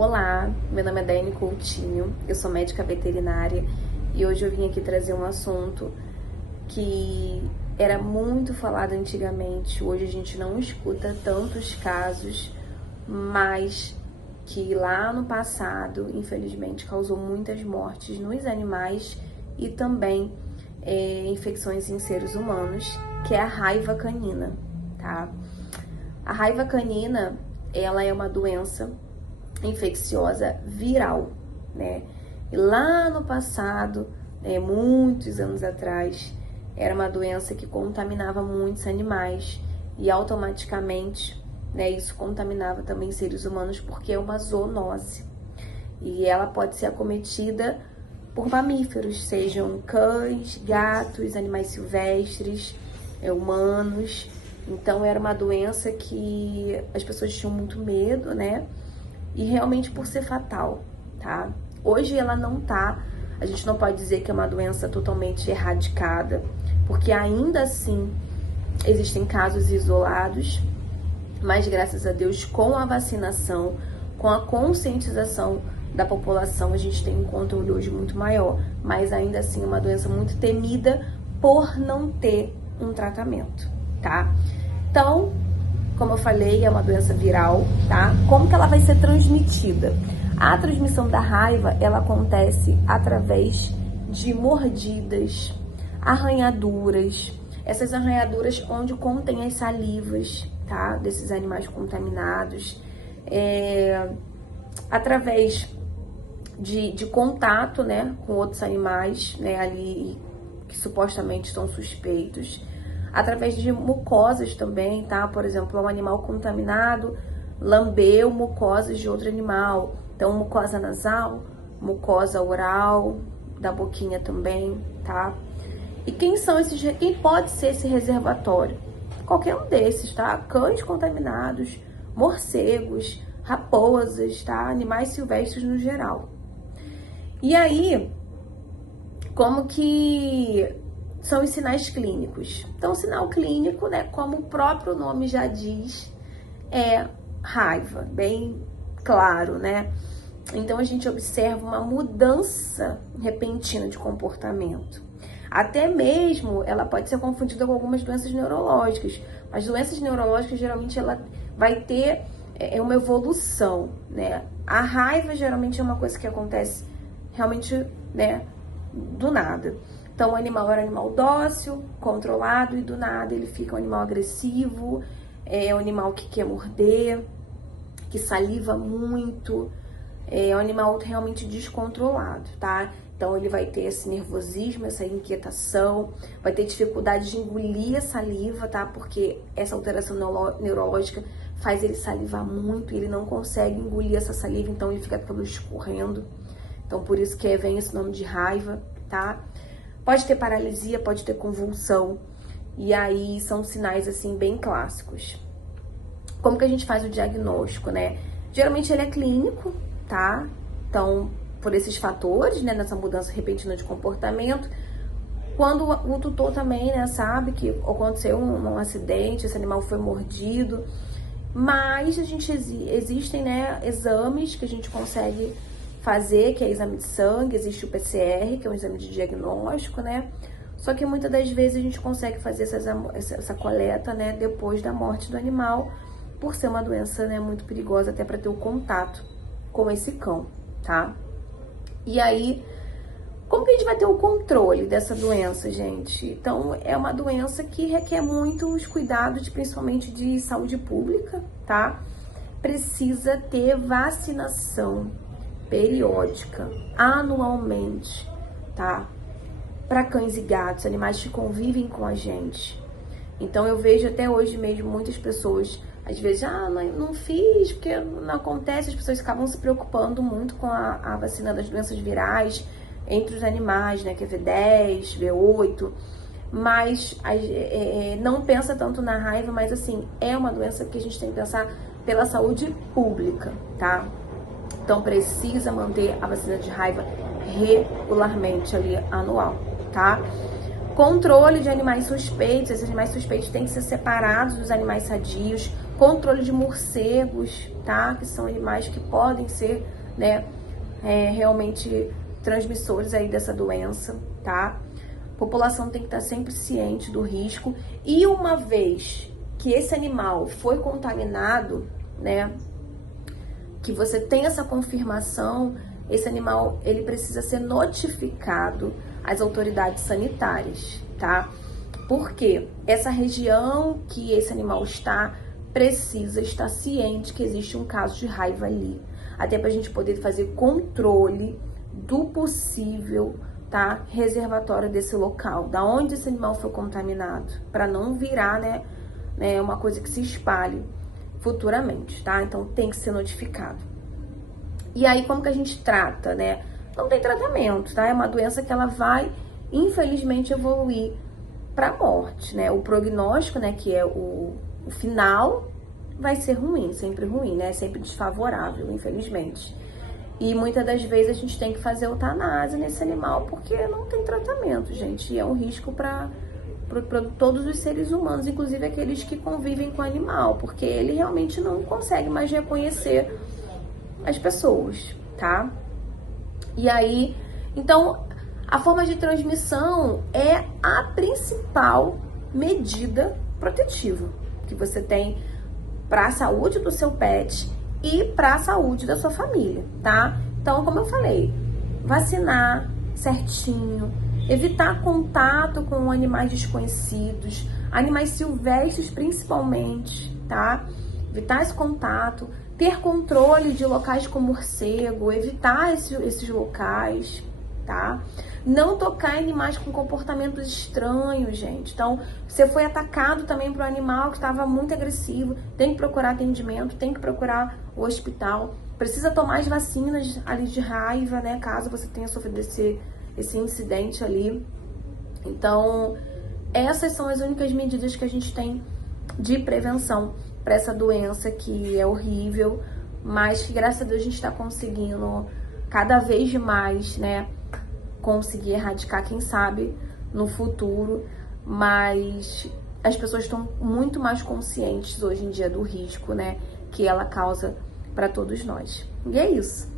Olá, meu nome é Daiane Coutinho, eu sou médica veterinária e hoje eu vim aqui trazer um assunto que era muito falado antigamente. Hoje a gente não escuta tantos casos, mas que lá no passado, infelizmente, causou muitas mortes nos animais e também infecções em seres humanos, que é a raiva canina, tá? A raiva canina, ela é uma doença infecciosa viral, né? E lá no passado, muitos anos atrás, era uma doença que contaminava muitos animais e automaticamente, né, isso contaminava também seres humanos porque é uma zoonose. E ela pode ser acometida por mamíferos, sejam cães, gatos, animais silvestres, humanos. Então era uma doença que as pessoas tinham muito medo, né? E realmente por ser fatal, tá? Hoje ela não tá, a gente não pode dizer que é uma doença totalmente erradicada, porque ainda assim existem casos isolados, mas graças a Deus com a vacinação, com a conscientização da população, a gente tem um controle hoje muito maior, mas ainda assim é uma doença muito temida por não ter um tratamento, tá? Então, como eu falei, é uma doença viral, tá? Como que ela vai ser transmitida? A transmissão da raiva, ela acontece através de mordidas, arranhaduras, essas arranhaduras onde contém as salivas, tá? Desses animais contaminados, através de contato, né, com outros animais, né, ali que supostamente estão suspeitos, através de mucosas também, tá? Por exemplo, um animal contaminado lambeu mucosas de outro animal. Então, mucosa nasal, mucosa oral, da boquinha também, tá? E quem pode ser esse reservatório? Qualquer um desses, tá? Cães contaminados, morcegos, raposas, tá? Animais silvestres no geral. E aí, como que são os sinais clínicos? Então, o sinal clínico, né, como o próprio nome já diz, é raiva, bem claro, né? Então, a gente observa uma mudança repentina de comportamento. Até mesmo, ela pode ser confundida com algumas doenças neurológicas. As doenças neurológicas, geralmente, ela vai ter uma evolução, né? A raiva, geralmente, é uma coisa que acontece realmente, né, do nada. Então, o animal era um animal dócil, controlado, e do nada ele fica um animal agressivo, um animal que quer morder, que saliva muito, é um animal realmente descontrolado, tá? Então, ele vai ter esse nervosismo, essa inquietação, vai ter dificuldade de engolir a saliva, tá? Porque essa alteração neurológica faz ele salivar muito, e ele não consegue engolir essa saliva, então ele fica aquilo escorrendo. Então, por isso que vem esse nome de raiva, tá? Pode ter paralisia, pode ter convulsão. E aí são sinais, assim, bem clássicos. Como que a gente faz o diagnóstico, né? Geralmente ele é clínico, tá? Então, por esses fatores, né? Nessa mudança repentina de comportamento. Quando o tutor também, né, sabe que aconteceu um acidente, esse animal foi mordido. Mas existem, né, exames que a gente consegue fazer, que é exame de sangue, existe o PCR, que é um exame de diagnóstico, né? Só que muitas das vezes a gente consegue fazer essa coleta, né, depois da morte do animal, por ser uma doença, né, muito perigosa, até para ter o contato com esse cão, tá? E aí, como que a gente vai ter o controle dessa doença, gente? Então, é uma doença que requer muitos cuidados, principalmente de saúde pública, tá? Precisa ter vacinação periódica, anualmente, tá? Para cães e gatos, animais que convivem com a gente. Então, eu vejo até hoje mesmo muitas pessoas, às vezes, não fiz, porque não acontece, as pessoas acabam se preocupando muito com a vacina das doenças virais entre os animais, né, que é V10, V8, mas não pensa tanto na raiva, mas assim, é uma doença que a gente tem que pensar pela saúde pública, tá? Então, precisa manter a vacina de raiva regularmente ali, anual, tá? Controle de animais suspeitos. Esses animais suspeitos têm que ser separados dos animais sadios. controle de morcegos, tá? Que são animais que podem ser, né, realmente transmissores aí dessa doença, tá? A população tem que estar sempre ciente do risco, e uma vez que esse animal foi contaminado, né, que você tem essa confirmação, esse animal, ele precisa ser notificado às autoridades sanitárias, tá? Porque essa região que esse animal está precisa estar ciente que existe um caso de raiva ali, até para a gente poder fazer controle do possível, tá, reservatório desse local, da onde esse animal foi contaminado, para não virar, né, uma coisa que se espalhe futuramente, tá? Então tem que ser notificado. E aí como que a gente trata, né? Não tem tratamento, tá? É uma doença que ela vai, infelizmente, evoluir para morte, né? O prognóstico, né, que é o final, vai ser ruim, sempre ruim, né? Sempre desfavorável, infelizmente. E muitas das vezes a gente tem que fazer eutanásia nesse animal porque não tem tratamento, gente. E é um risco para todos os seres humanos, inclusive aqueles que convivem com o animal, porque ele realmente não consegue mais reconhecer as pessoas, tá? E aí, então, a forma de transmissão é a principal medida protetiva que você tem para a saúde do seu pet e para a saúde da sua família, tá? Então, como eu falei, vacinar certinho, evitar contato com animais desconhecidos, animais silvestres principalmente, tá? Evitar esse contato, ter controle de locais com morcego, evitar esses locais, tá? Não tocar em animais com comportamentos estranhos, gente. Então, você foi atacado também por um animal que estava muito agressivo, tem que procurar atendimento, tem que procurar o hospital. Precisa tomar as vacinas ali de raiva, né? Caso você tenha sofrido esse incidente ali. Então, essas são as únicas medidas que a gente tem de prevenção para essa doença que é horrível, mas que graças a Deus a gente está conseguindo cada vez mais, né, conseguir erradicar, quem sabe, no futuro, mas as pessoas estão muito mais conscientes hoje em dia do risco, né, que ela causa para todos nós. E é isso.